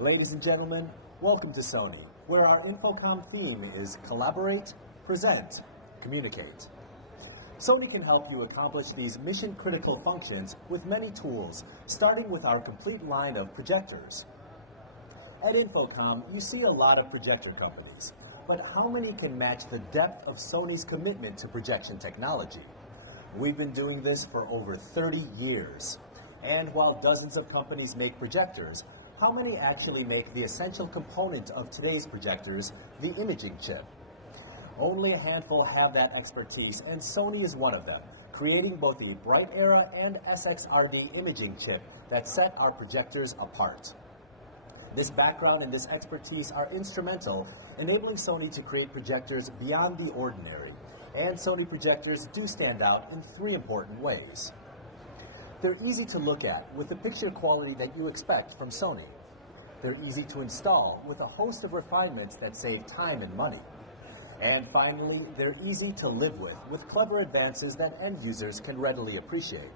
Ladies and gentlemen, welcome to Sony, where our InfoComm theme is Collaborate, Present, Communicate. Sony can help you accomplish these mission-critical functions with many tools, starting with our complete line of projectors. At InfoComm, you see a lot of projector companies, but how many can match the depth of Sony's commitment to projection technology? We've been doing this for over 30 years. And while dozens of companies make projectors, how many actually make the essential component of today's projectors, the imaging chip? Only a handful have that expertise, and Sony is one of them, creating both the Bright Era and SXRD imaging chip that set our projectors apart. This background and this expertise are instrumental, enabling Sony to create projectors beyond the ordinary. And Sony projectors do stand out in three important ways. They're easy to look at with the picture quality that you expect from Sony. They're easy to install with a host of refinements that save time and money. And finally, they're easy to live with clever advances that end users can readily appreciate.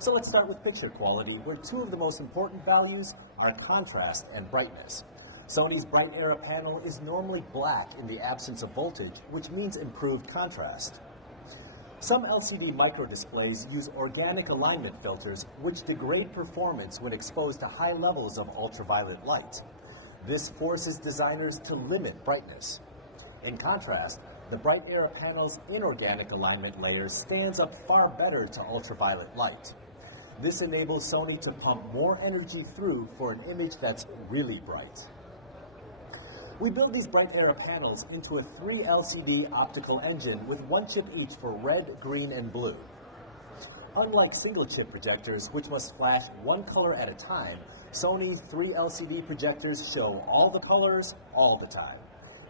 So let's start with picture quality, where two of the most important values are contrast and brightness. Sony's Bright Era panel is normally black in the absence of voltage, which means improved contrast. Some LCD microdisplays use organic alignment filters, which degrade performance when exposed to high levels of ultraviolet light. This forces designers to limit brightness. In contrast, the Bright Era panel's inorganic alignment layer stands up far better to ultraviolet light. This enables Sony to pump more energy through for an image that's really bright. We build these Bright Era panels into a 3 LCD optical engine with one chip each for red, green, and blue. Unlike single-chip projectors, which must flash one color at a time, Sony's 3 LCD projectors show all the colors all the time.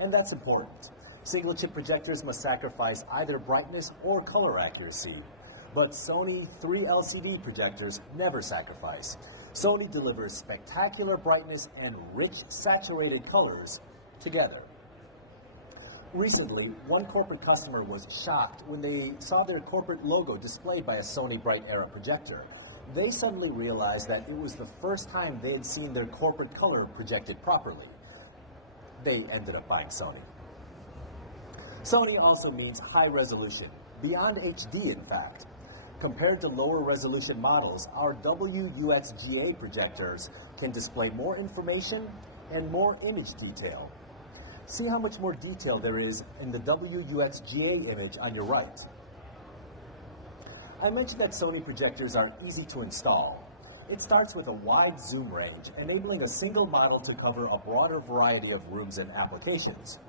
And that's important. Single-chip projectors must sacrifice either brightness or color accuracy. But Sony 3 LCD projectors never sacrifice. Sony delivers spectacular brightness and rich, saturated colors together. Recently, one corporate customer was shocked when they saw their corporate logo displayed by a Sony Bright Era projector. They suddenly realized that it was the first time they had seen their corporate color projected properly. They ended up buying Sony. Sony also means high resolution, beyond HD in fact. Compared to lower resolution models, our WUXGA projectors can display more information and more image detail. See how much more detail there is in the WUXGA image on your right. I mentioned that Sony projectors are easy to install. It starts with a wide zoom range, enabling a single model to cover a broader variety of rooms and applications.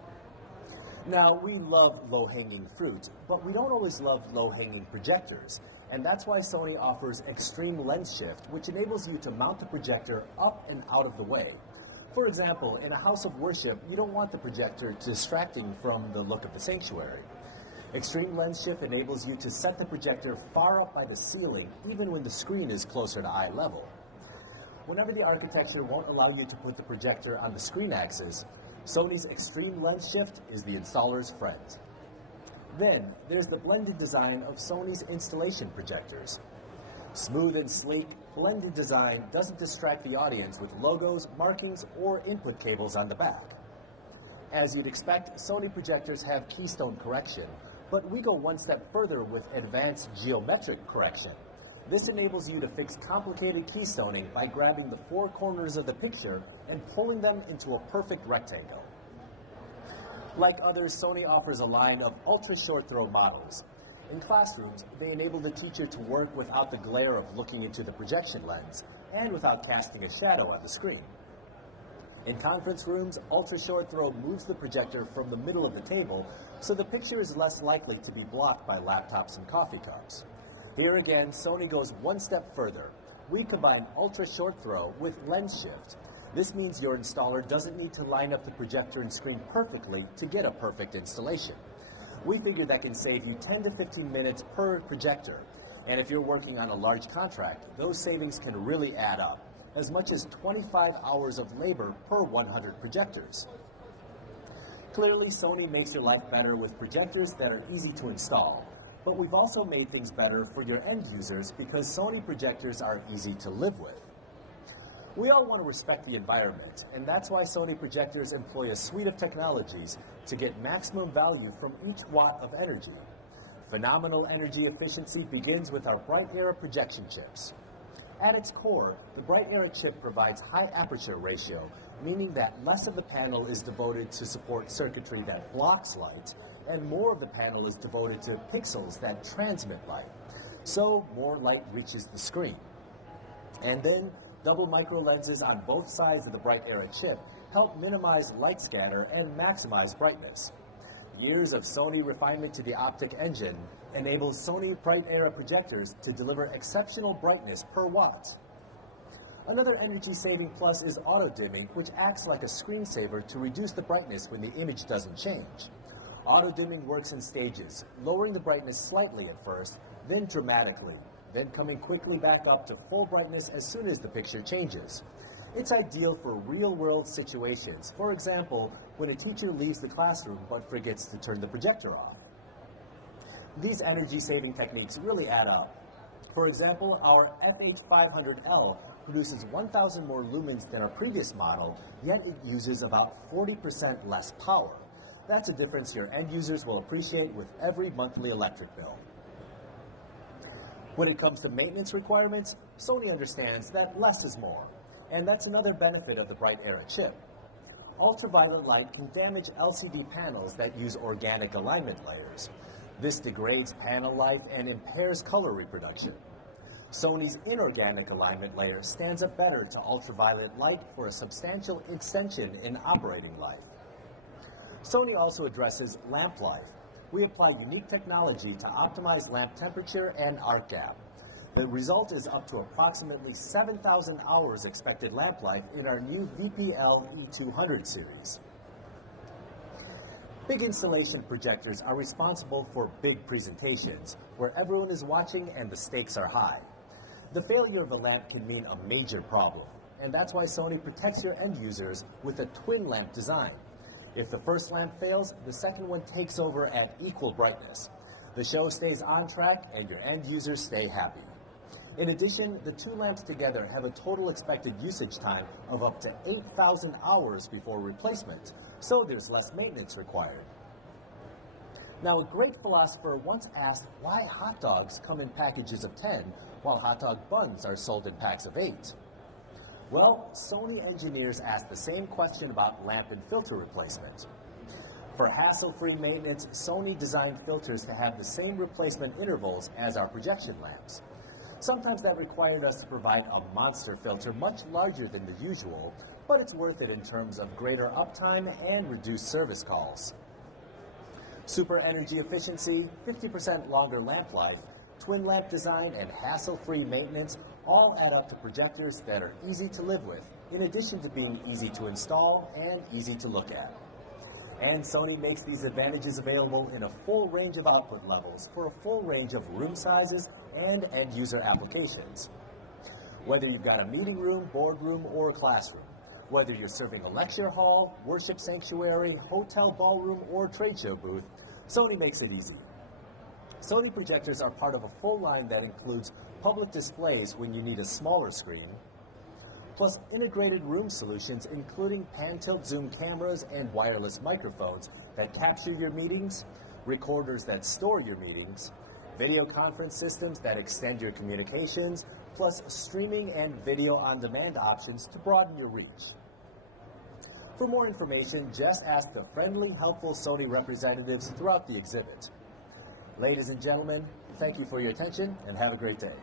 Now, we love low-hanging fruit, but we don't always love low-hanging projectors, and that's why Sony offers Extreme Lens Shift, which enables you to mount the projector up and out of the way. For example, in a house of worship, you don't want the projector distracting from the look of the sanctuary. Extreme Lens Shift enables you to set the projector far up by the ceiling, even when the screen is closer to eye level. Whenever the architecture won't allow you to put the projector on the screen axis, Sony's Extreme Lens Shift is the installer's friend. Then, there's the blended design of Sony's installation projectors. Smooth and sleek, blended design doesn't distract the audience with logos, markings, or input cables on the back. As you'd expect, Sony projectors have keystone correction, but we go one step further with advanced geometric correction. This enables you to fix complicated keystoning by grabbing the 4 corners of the picture and pulling them into a perfect rectangle. Like others, Sony offers a line of ultra-short throw models. In classrooms, they enable the teacher to work without the glare of looking into the projection lens and without casting a shadow on the screen. In conference rooms, ultra-short throw moves the projector from the middle of the table, so the picture is less likely to be blocked by laptops and coffee cups. Here again, Sony goes one step further. We combine ultra-short throw with lens shift. This means your installer doesn't need to line up the projector and screen perfectly to get a perfect installation. We figure that can save you 10 to 15 minutes per projector. And if you're working on a large contract, those savings can really add up, as much as 25 hours of labor per 100 projectors. Clearly, Sony makes your life better with projectors that are easy to install. But we've also made things better for your end users because Sony projectors are easy to live with. We all want to respect the environment, and that's why Sony projectors employ a suite of technologies to get maximum value from each watt of energy. Phenomenal energy efficiency begins with our Bright Era projection chips. At its core, the Bright Era chip provides high aperture ratio, meaning that less of the panel is devoted to support circuitry that blocks light, and more of the panel is devoted to pixels that transmit light. So more light reaches the screen. And then, double micro lenses on both sides of the Bright Era chip help minimize light scatter and maximize brightness. Years of Sony refinement to the optic engine enables Sony Bright Era projectors to deliver exceptional brightness per watt. Another energy-saving plus is auto-dimming, which acts like a screensaver to reduce the brightness when the image doesn't change. Auto-dimming works in stages, lowering the brightness slightly at first, then dramatically, then coming quickly back up to full brightness as soon as the picture changes. It's ideal for real-world situations. For example, when a teacher leaves the classroom but forgets to turn the projector off. These energy-saving techniques really add up. For example, our FH500L produces 1,000 more lumens than our previous model, yet it uses about 40% less power. That's a difference your end users will appreciate with every monthly electric bill. When it comes to maintenance requirements, Sony understands that less is more. And that's another benefit of the Bright Era chip. Ultraviolet light can damage LCD panels that use organic alignment layers. This degrades panel life and impairs color reproduction. Sony's inorganic alignment layer stands up better to ultraviolet light for a substantial extension in operating life. Sony also addresses lamp life. We apply unique technology to optimize lamp temperature and arc gap. The result is up to approximately 7,000 hours expected lamp life in our new VPL E200 series. Big installation projectors are responsible for big presentations, where everyone is watching and the stakes are high. The failure of a lamp can mean a major problem, and that's why Sony protects your end users with a twin lamp design. If the first lamp fails, the second one takes over at equal brightness. The show stays on track and your end users stay happy. In addition, the two lamps together have a total expected usage time of up to 8,000 hours before replacement, so there's less maintenance required. Now, a great philosopher once asked why hot dogs come in packages of 10 while hot dog buns are sold in packs of 8. Well, Sony engineers asked the same question about lamp and filter replacement. For hassle-free maintenance, Sony designed filters to have the same replacement intervals as our projection lamps. Sometimes that required us to provide a monster filter much larger than the usual, but it's worth it in terms of greater uptime and reduced service calls. Super energy efficiency, 50% longer lamp life, twin lamp design, and hassle-free maintenance all add up to projectors that are easy to live with, in addition to being easy to install and easy to look at. And Sony makes these advantages available in a full range of output levels for a full range of room sizes and end-user applications. Whether you've got a meeting room, boardroom, or a classroom, whether you're serving a lecture hall, worship sanctuary, hotel ballroom, or trade show booth, Sony makes it easy. Sony projectors are part of a full line that includes public displays when you need a smaller screen, plus integrated room solutions including pan-tilt zoom cameras and wireless microphones that capture your meetings, recorders that store your meetings, video conference systems that extend your communications, plus streaming and video on-demand options to broaden your reach. For more information, just ask the friendly, helpful Sony representatives throughout the exhibit. Ladies and gentlemen, thank you for your attention and have a great day.